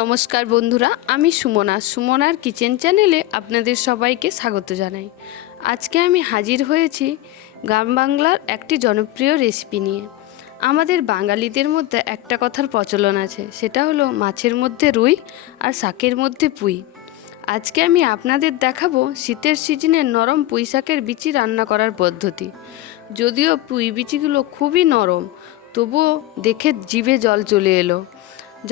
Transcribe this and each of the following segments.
নমস্কার বন্ধুরা, আমি সুমনার কিচেন চ্যানেলে আপনাদের সবাইকে স্বাগত জানাই। আজকে আমি হাজির হয়েছি গ্রাম বাংলার একটি জনপ্রিয় রেসিপি নিয়ে। আমাদের বাঙালিদের মধ্যে একটা কথার প্রচলন আছে, সেটা হলো মাছের মধ্যে রুই আর শাকের মধ্যে পুঁই। আজকে আমি আপনাদের দেখাবো শীতের সিজনে নরম পুঁই শাকের বিচি রান্না করার পদ্ধতি। যদিও পুঁই বিচিগুলো খুবই নরম, তবুও দেখে জিভে জল চলে এলো।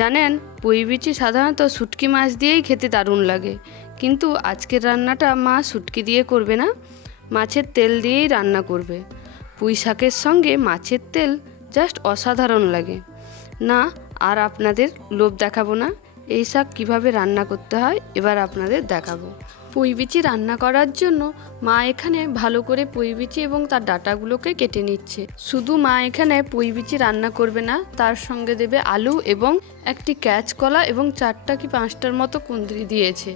জানেন, পুঁই বিচি সাধারণত শুটকি মাছ দিয়েই খেতে দারুণ লাগে, কিন্তু আজকের রান্নাটা মা শুটকি দিয়ে করবে না, মাছের তেল দিয়েই রান্না করবে। পুঁই শাকের সঙ্গে মাছের তেল জাস্ট অসাধারণ লাগে না। আর আপনাদের লোভ দেখাবো না, এই শাক কীভাবে রান্না করতে হয় এবার আপনাদের দেখাবো। পুঁই বিচি রান্না করার জন্য মা এখানে ভালো করে পুঁই বিচি এবং তার ডাঁটাগুলোকে কেটে নিচ্ছে। শুধু মা এখানে পুঁই বিচি রান্না করবে না, তার সঙ্গে দেবে আলু এবং একটি কাঁচকলা এবং 4টা কি 5টার মতো কুঁদরি দিয়েছে।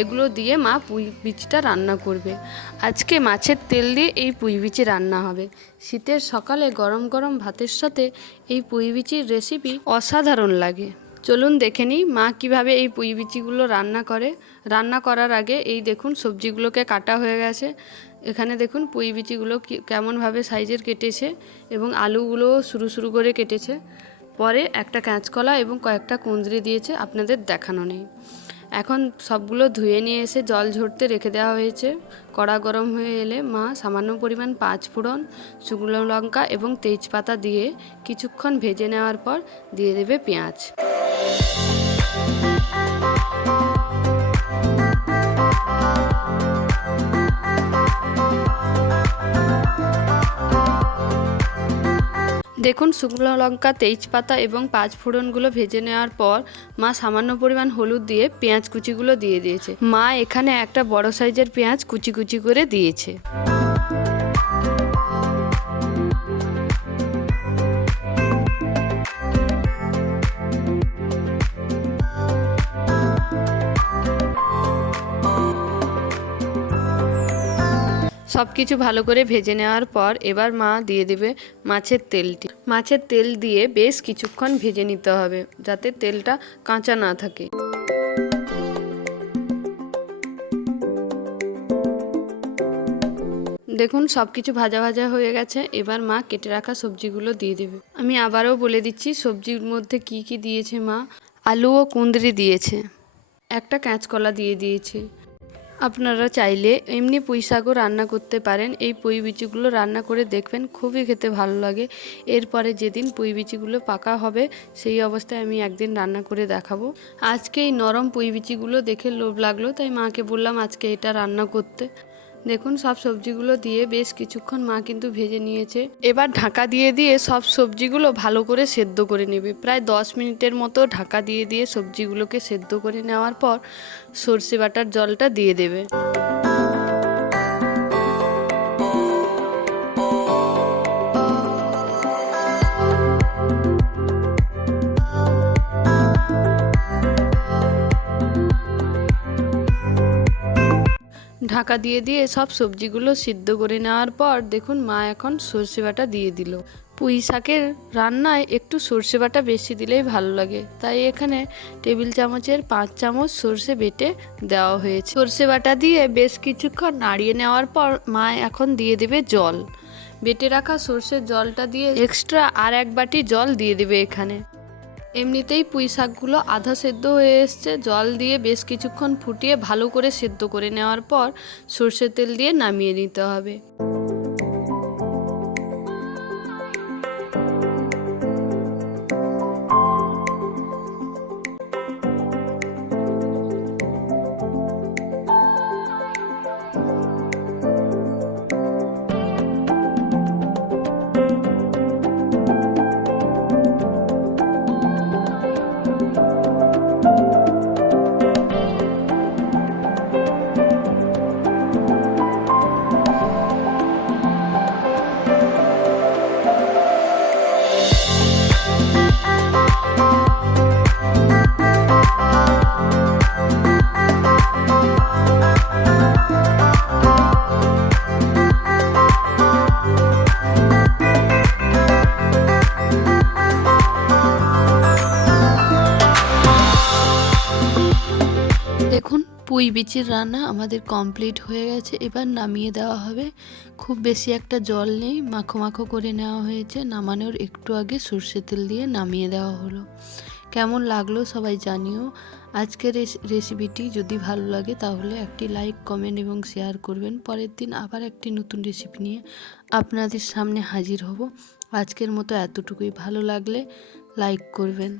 এগুলো দিয়ে মা পুঁই বিচিটা রান্না করবে। আজকে মাছের তেল দিয়ে এই পুঁই বিচি রান্না হবে। শীতের সকালে গরম গরম ভাতের সাথে এই পুঁই বিচির রেসিপি অসাধারণ লাগে। চলুন দেখে নিই মা কীভাবে এই পুঁই বিচিগুলো রান্না করে। রান্না করার আগে এই দেখুন সবজিগুলোকে কাটা হয়ে গেছে। এখানে দেখুন পুঁই বিচিগুলো কেমনভাবে সাইজের কেটেছে এবং আলুগুলোও সরু সরু করে কেটেছে। পরে একটা কাঁচকলা এবং কয়েকটা কুঁদরি দিয়েছে, আপনাদের দেখানো নেই। এখন সবগুলো ধুয়ে নিয়ে এসে জল ঝরতে রেখে দেওয়া হয়েছে। কড়া গরম হয়ে এলে মা সামান্য পরিমাণ 5 ফোড়ন, শুকনো লঙ্কা এবং তেজপাতা দিয়ে কিছুক্ষণ ভেজে নেওয়ার পর দিয়ে দেবে পেঁয়াজ। দেখুন শুকনো লঙ্কা, তেজপাতা এবং 5 ফোড়নগুলো ভেজে নেওয়ার পর মা সামান্য পরিমাণ হলুদ দিয়ে পেঁয়াজ কুচিগুলো দিয়ে দিয়েছে। মা এখানে একটা বড় সাইজের পেঁয়াজ কুচি কুচি করে দিয়েছে। সব কিছু ভালো করে ভেজে নেওয়ার পর এবার মা দিয়ে দেবে মাছের তেলটি। মাছের তেল দিয়ে বেশ কিছুক্ষণ ভেজে নিতে হবে, যাতে তেলটা কাঁচা না থাকে। দেখুন সব কিছু ভাজা ভাজা হয়ে গেছে। এবার মা কেটে রাখা সবজিগুলো দিয়ে দেবে। আমি আবারও বলে দিচ্ছি সবজির মধ্যে কি কি দিয়েছে মা। আলু ও কুঁদরি দিয়েছে, একটা কাঁচকলা দিয়ে দিয়েছে। আপনারা চাইলে এমনি পুঁই শাকও রান্না করতে পারেন। এই পুঁই বিচিগুলো রান্না করে দেখবেন, খুবই খেতে ভালো লাগে। এরপরে যেদিন পুঁই বিচিগুলো পাকা হবে সেই অবস্থায় আমি একদিন রান্না করে দেখাবো। আজকে এই নরম পুঁই বিচিগুলো দেখে লোভ লাগলো, তাই মাকে বললাম আজকে এটা রান্না করতে। দেখুন সব সবজিগুলো দিয়ে বেশ কিছুক্ষণ মা কিন্তু ভেজে নিয়েছে। এবার ঢাকা দিয়ে দিয়ে সব সবজিগুলো ভালো করে সেদ্ধ করে নেবে। প্রায় 10 মিনিটের মতো ঢাকা দিয়ে দিয়ে সবজিগুলোকে সেদ্ধ করে নেওয়ার পর সর্ষে বাটার জলটা দিয়ে দেবে। ঢাকা দিয়ে দিয়ে সব সবজিগুলো সিদ্ধ করে নেওয়ার পর দেখুন মা এখন সর্ষে বাটা দিয়ে দিল। পুঁই শাকের রান্নায় একটু সর্ষে বাটা বেশি দিলেই ভালো লাগে, তাই এখানে টেবিল চামচের 5 চামচ সর্ষে বেটে দেওয়া হয়েছে। সর্ষে বাটা দিয়ে বেশ কিছুক্ষণ নাড়িয়ে নেওয়ার পর মা এখন দিয়ে দেবে জল। বেটে রাখা সর্ষের জলটা দিয়ে এক্সট্রা আর 1 বাটি জল দিয়ে দেবে এখানে। এমনিতেই পুঁই শাকগুলো আধা সেদ্ধ হয়ে এসছে। জল দিয়ে বেশ কিছুক্ষণ ফুটিয়ে ভালো করে সেদ্ধ করে নেওয়ার পর সর্ষের তেল দিয়ে নামিয়ে নিতে হবে। পুঁই বিচির রান্না আমাদের কমপ্লিট হয়ে গেছে, এবার নামিয়ে দেওয়া হবে। খুব বেশি একটা জল নেই, মাখো মাখো করে নেওয়া হয়েছে। নামানোর একটু আগে সর্ষে তেল দিয়ে নামিয়ে দেওয়া হলো। কেমন লাগলো সবাই জানিও। আজকের রেসিপিটি যদি ভালো লাগে তাহলে একটি লাইক, কমেন্ট এবং শেয়ার করবেন। পরের দিন আবার একটি নতুন রেসিপি নিয়ে আপনাদের সামনে হাজির হব। আজকের মতো এতটুকুই। ভালো লাগলে লাইক করবেন।